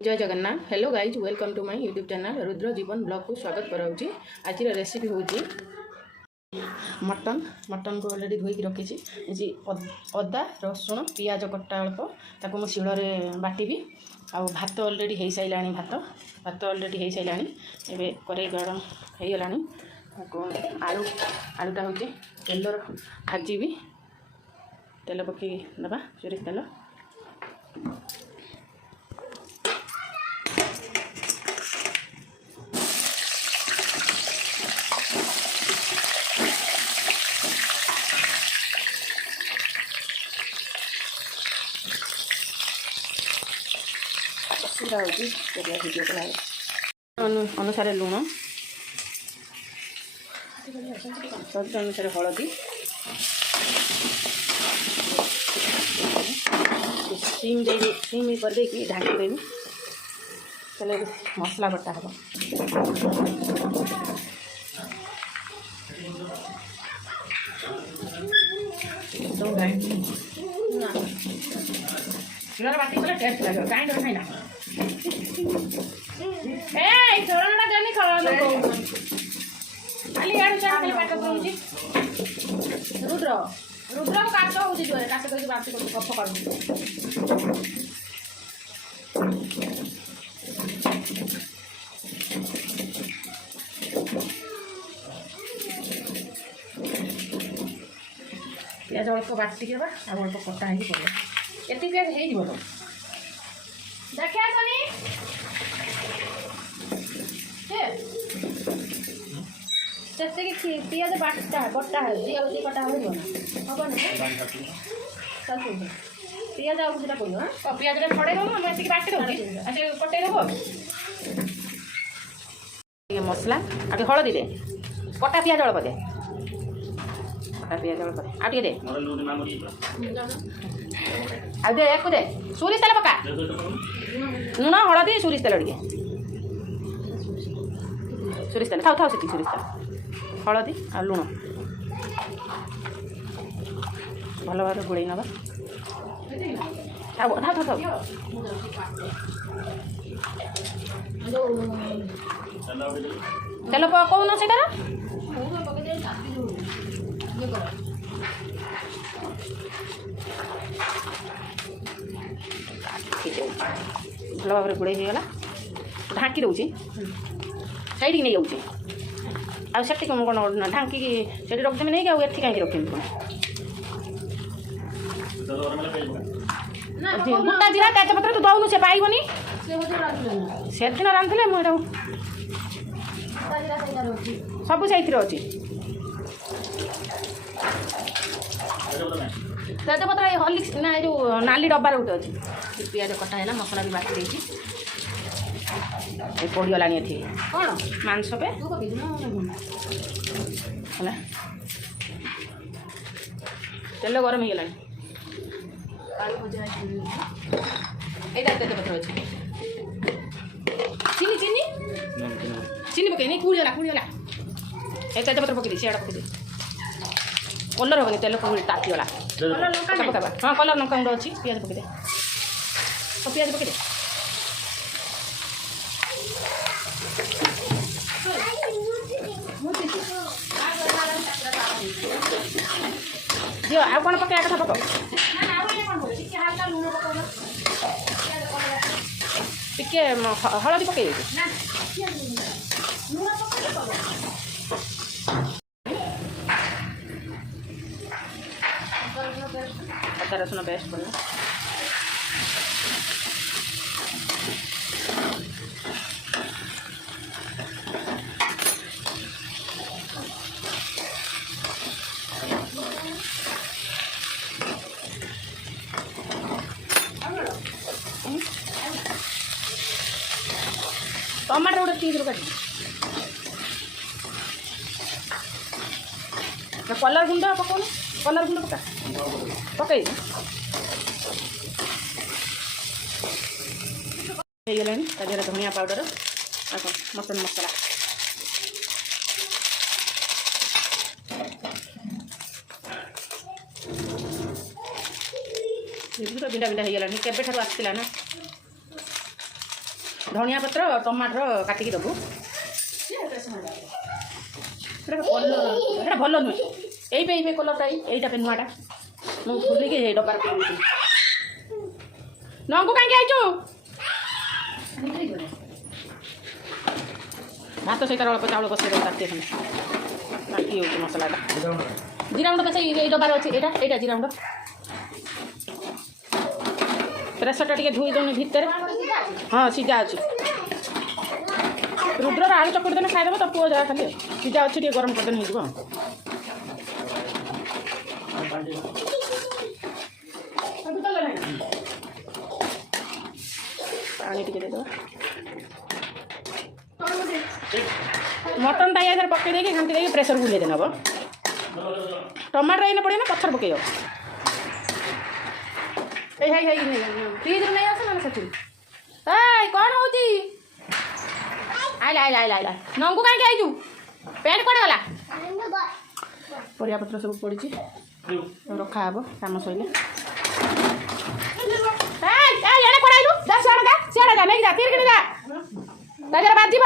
जय Jagannath. Hello guys, welcome to my YouTube channel Rudra Jeevan blog को स्वागत कराऊँगी। आज रेसिपी हूँ मटन को अलरेडी धोईकी रखी अदा रसुण पियाज कटा अल्प ताको शिल बाटी आ भात अलरेडी हो सारा भात अलरेडी हो सारा एवं कड़े गरम हो गला आलूटा हूँ तेल भाजी तेल पकई दबा सोरिष तेल भिडियो अनुसार लुण स्वाद अनुसार हलदी सीम करदे ढाकी देवी चलो मसला बटा हम शिल बाटी कले टेस्ट लगे ग्राइंडर खाइना छोड़ना देनी खाली यार खाली पाठ करूँगी रुद्र रुद्र को काश हो काश करके बात कर कफ कर पियाज अल्प बाटिक अल्प कटा हो पड़े ये पियाज हो देखा से पियाज बटा है जी कटा हम पियाज आगे कह पियाज छड़े दो बाटी दे कटे दे मसला आगे हलदी दे कटा पियाज अल्प दे कटा पियाज अल्प दे आगे दे आ दे एक दे सोरिष तेल पका लुण हलदी सोरिष तेल टे सोरिष तेल था से सोरिष तेल हलदी आ लुण भल भाव गोल नवा तेल पकाउन से भल भाव गोल होगा ढाँकी दूसरी सैड नहीं जाऊँगी आठ कौन ढाँकी से रखी नहीं आए कहीं रखी गोटा जीरा तेजपत्र तू दौनु से पाइबनी से दिन रांधे मुझे सब से अच्छी तेजपत्र हॉर्लिक्स ना जो नाली डब्बार गोटे अच्छी पियाज कटा है मसला भी बाटी पड़गला ये कौन मांस पे तेल गरम हो गला तेजपत्र अच्छे चीनी चीनी चीनी पकई नहीं कूड़गला ये तेजपत्र पकई सीआड़ा पकई कलर हेनी तेल तातीगला हाँ कलर लंका गुंड अच्छी पियाज पकई पियाज पकई दियो आ कौन पकड़ा कथा पक टिके हलदी पकई अदा रसुण पेस्ट पड़ा टमाटर गोटे तीन काट कलर गुंड पकाउन कलर गुंड पका पकई गला धनिया पाउडर मटन मसला बिंडा बिंडा हो गला केबे आसला ना धनिया पत्र टमाटर काटिकी देबू भल नुहे ये कलरटा यहीटा पे नुआटा मुझे खुलिकी डबार नंगू कहीं आईचु भात सहित अल्प चाउल बसे ताकि बाकी हो मसलाटा जीरा गुंड कैसे ये डबार अच्छे यहाँ जीरा गुंड प्रेसरटा टे धोई दौनी भितर हाँ सीधा अच्छी रुद्र आलू चकुड़ी देने खाईदेव तो पुओ जा खाली सीधा अच्छी टे गरम करदेने हो पानी टे देदेव मटन टा या पकई देकी घाटी देकी प्रेसर बुले देने हम टमाटर ये पड़े ना पत्थर पकई फ्रिज नहीं आस ना से कौन हो आइला आइला आइला आइला नंगू कहीं आईजु पैंट कड़े गला परिया पत्र सब पड़ी रखा हे कम सैले कड़ाइलु सियाड़ा जा नहीं जा फिर कि जा ताजर बाजिब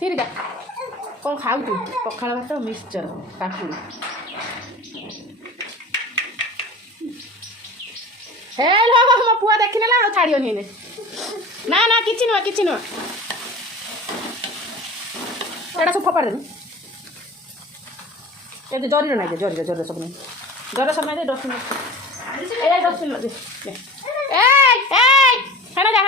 फिर जा कौन खाऊ तू पखाड़ भात मिक्सचर काकुड़ी हे लोग मो पुआ देखने ला छाड़ियो नहीं ना ना किछि नुआ एटा सब फपाड़ देनी ए जरी नहीं जरी सब नहीं जर सब नहीं डस्टबिन ए डस्टबिन दे ए हेना जा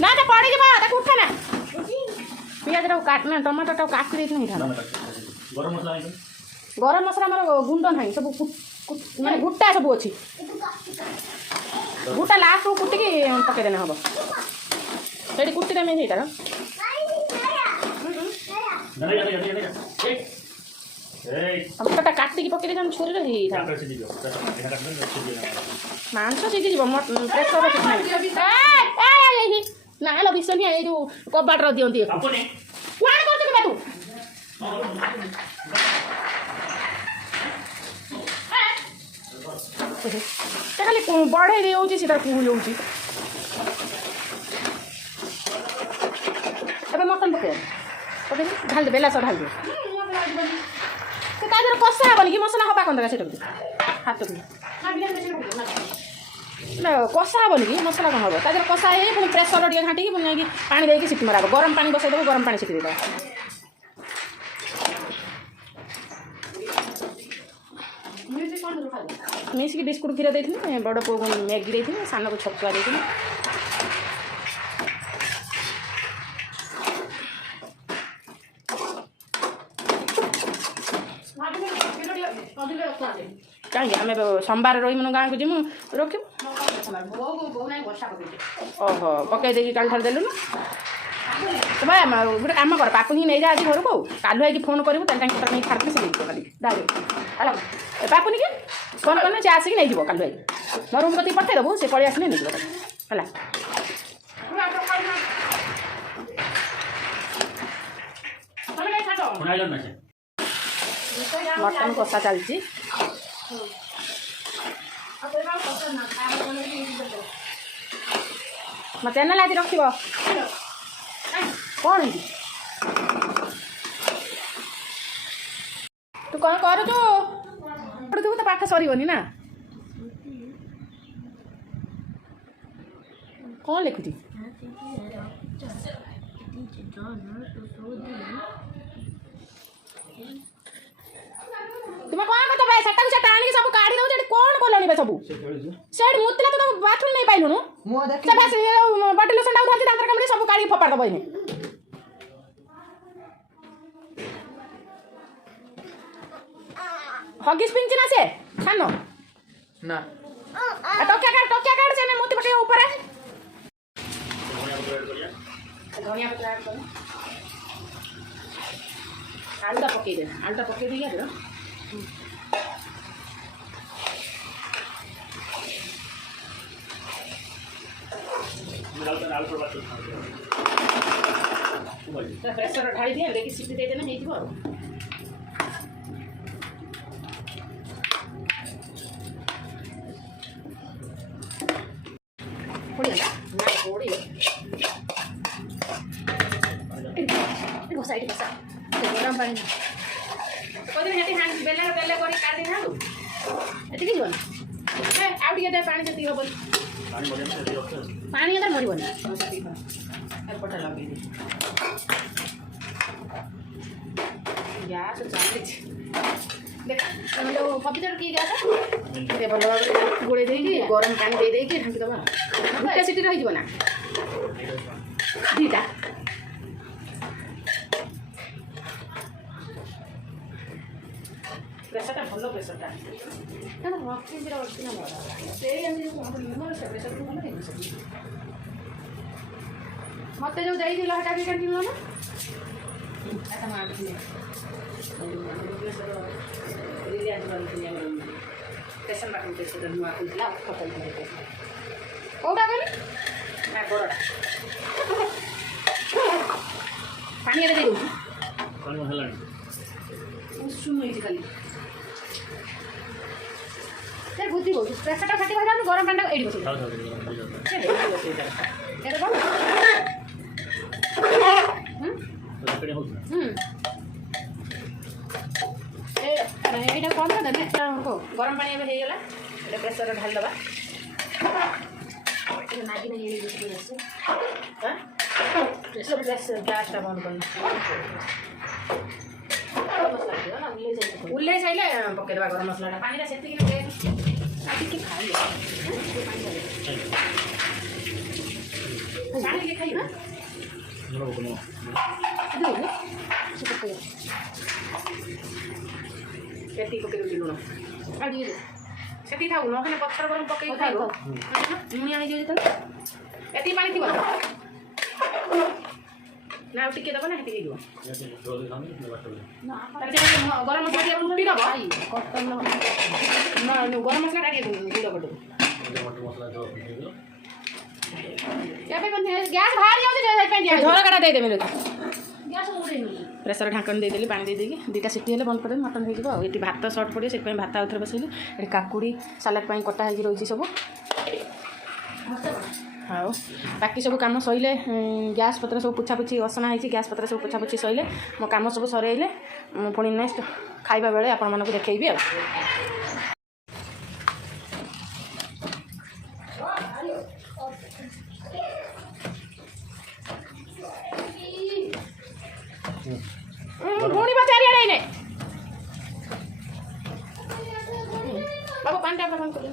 ना तो पड़ी जा ताको उठा ना पियाज टा काट ना टमाटर टा काट दे नहीं था गरम मसला मोर गुंड ना सब माने गुटा सब अच्छी गुटा लास्ट को कुटिकी पकई देना हम से कुटी देमें ये तार टमाटर काटिकी पकई दे छुरी मांस सीझी प्रेसर ना लो विषय ये जो कबाटर दिखती खाली बढ़े देती सीटा कुल मटन पकड़ ढाल दे बेलास ढाल दे कषा हेनी कि मसला हवा कौन देखा हाथ कषा हेनी कि मसला कौन हम तादेह कषा है पुणी प्रेसर टे घाटी पुणी पानी देकी सीटी मरा गरम पानी बसई देव गरम पानी सीटी देव मिसिक बिस्कुट क्षीर देती बड़ पु को मैगी देती सान को छतुआ देती कहीं आम सोमवार रही गाँव को जीमु रख ओहो पकई देकी काल ठार देलु तो भाई गोटे कम कर पापू ही नहीं जा आज घर को कालु आई फोन करूँ छाड़ी है पापुनी के फोन करना सी आसिक नहीं जीव कालु आई मो रूम कति पठेदेबू से पलि आसने नहीं है मटन कषा चलती मो चैनल आज रख कौन तू कौन कर तो पाठ सरनी ना कौन लिखुची तुम्हें कौन कत सेटा सेटा आनी सब काढ़ी दो कौन कलनी सब से मुतला तो बाथरूम नहीं पाइलुनु बॉडी लोशन डाउ धरती दांतर कमरे सब काढ़ी फपाड़ दबो इने हगिस पिंच ना से खानो ना टोकिया काट से ने मोती पटे ऊपर है धनिया पत्ता ऐड कर आलूटा पके दे दिया दे प्रेसर ढाई दिए देखिए सीटी दे देना नहीं ପଡ଼ିଗଲା ନା ପଡ଼ିବ ଘଷା ଏଠି ଘଷା ଗରମ ପାଣି କହିଦେବି ସେଠି ହାଣ୍ଡି ବେଲା ବେଲେ କରି କାଢ଼ି ଖାଆନ୍ତୁ ଏତିକି ଯିବନି ଆଉ ଟିକେ ଦେ ପାଣି ସେତିକି ହବନି ପାଣି ଏତେ ମରିବନି ଏପଟେ ଲଗେଇଦି ଗ୍ୟାସ୍ ଚାଲିଛି ଦେଖ ଯେଉଁ ପବିତ୍ର କି ଗ୍ୟାସ୍ ଟିକେ ଭଲ ଭାବରେ ଗୋଳେଇ ଦେଇକି ଗରମ ପାଣି ଦେଇ ଦେଇକି ଢାଙ୍କିଦେବା ଗୋଟେ ସିଟି ରହିଯିବ ନା ଦୁଇଟା ପ୍ରେସରଟା ଭଲ ପ୍ରେସରଟା ନା ରଖିକିର ଅଛି ନା ଭଲ ସେଇ ଏମିତି ଯେଉଁ ସେ ପ୍ରେସରକୁ ଭଲ ହେଇନି ସବୁ ମୋତେ ଯେଉଁ ଦେଇଥିଲ ସେଟା ବି କାଟିବ ନା ଏଟା ମୁଁ ଆଣିଥିଲି ଷ୍ଟେସନ ପାଖକୁ ପ୍ରେସର ନୂଆ ଖୋଲିଥିଲା କେଉଁଟା କହିଲି ନା ବଡ଼ଟା ପାଣି ଏରେ ଦେଇଦେଉଛି ଉଷୁମ ହେଇଛି ଖାଲି ସେ ବୁଦ୍ଧି କହୁଛି ପ୍ରେସରଟା ଫାଟି କହିଲା ଗରମ ପାଣିଟା ଏଇଠି ବସେଇ এইটা কম না গরম পানি এবার হয়ে গেল এটা প্রেসারে ঢাল দেবা নাকি না হ্যাঁ গ্যাসটা বন্ধ করুন উল্লে চাইলে পকাই দেবা গরম মশলাটা পানিটা সেটিকি খাই পানি ଟିକେ ଖାଇବା ସେତିକି ପକେଇ ଦେଉଛି ଲୁଣ ଆଉ ଟିକେ ସେତିକି ଥାଉ ନହେଲେ ପଥର ଗରମ ପକେଇକି ଖାଇବ ଲୁଣିଆ ହେଇଯିବ ଯେତେବେଳେ ଏତିକି ପାଣି ଥିବ ନା ଆଉ ଟିକେ ଦେବ ନା ସେତିକି ହେଇଯିବ ଗରମ ମସଲା ଟିକେ ରୁଟି ଦେବ ଗରମ ମସଲାଟା ଟିକେ ଗୁଣ୍ଡ କରିଦେବ ଗ୍ୟାସ୍ ବାହାରି ଯାଉଛି ଝରକାଟା ଦେଇଦେବେ ପ୍ରେସର ଢାଙ୍କଣି ଦେଇଦେଲି ପାଣି ଦେଇଦେଇକି ଦୁଇଟା ସିଟି ହେଲେ ବନ୍ଦ କରିଦେବି ମଟନ୍ ହେଇଯିବ ଆଉ ଏଠି ଭାତ ସର୍ଟ ପଡ଼ିବ ସେଥିପାଇଁ ଭାତ ଆଉଥରେ ବସେଇଲି ଏଠି କାକୁଡ଼ି ସାଲାଡ଼ ପାଇଁ କଟା ହେଇକି ରହିଛି ସବୁ ଆଉ ବାକି ସବୁ କାମ ସରିଲେ ଗ୍ୟାସ୍ ପତ୍ର ସବୁ ପୋଛାପୋଛି ଅସନା ହେଇଛି ଗ୍ୟାସ୍ ପତ୍ର ସବୁ ପୋଛାପୋଛି ସରିଲେ ମୋ କାମ ସବୁ ସରେଇଲେ ମୁଁ ପୁଣି ନେକ୍ସଟ ଖାଇବା ବେଳେ ଆପଣମାନଙ୍କୁ ଦେଖେଇବି ଆଉ ଭଉଣୀ ଚାରିଆଡ଼େ ଏଇନେ ବାବୁ ପାଣିଟା ବନ୍ଦ କର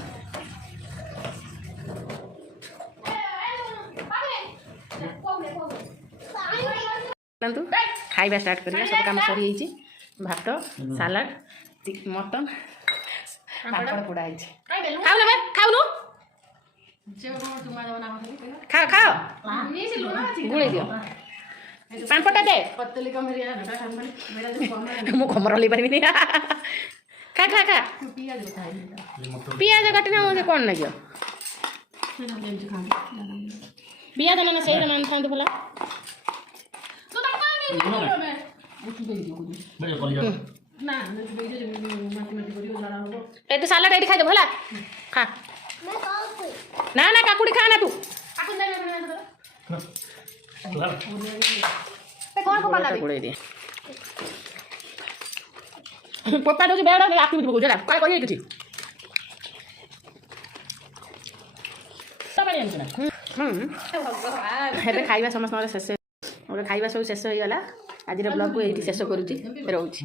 ଖାଇବା ଷ୍ଟାର୍ଟ କରିବା ସବୁ କାମ ସରିଯାଇଛି ଭାତ ସାଲାଡ଼ ମଟନ୍ ପାମ୍ପଡ଼ ପୋଡ଼ା ହେଇଛି ଖାଉନ ଖାଉନୁ ଖାଅ ଖାଅ ଗୁଳେଇ ଦିଅ ପାମ୍ପଡ଼ଟା ଦେ ମୁଁ କମର ହଲେଇ ପାରିବିନି ଖା ଖା ଖା ପିଆଜ କାଟିନା ସେ କ'ଣ ଲାଗିବ ପିଆଜ ନା ସେଇଟା ଆଣିଥାନ୍ତୁ ଭଲ ଏତେ ସାଲାଡ଼ ଏଇଠି ଖାଇଦେବୁ ହେଲା ଖା ନା ନା କାକୁଡ଼ି ଖା ନା ତୁ ପପା ଦେଉଛି ବେଡ଼ ଆକ୍ଟିଭିଟି ପକଉଛି ହେଲା କାଳେ କହିବେ କିଛି ଏବେ ଖାଇବା ସମସ୍ତଙ୍କର ଶେଷ ଗୋଟେ ଖାଇବା ସବୁ ଶେଷ ହେଇଗଲା ଆଜିର ବ୍ଲଗ୍କୁ ଏଇଠି ଶେଷ କରୁଛି ରହୁଛି।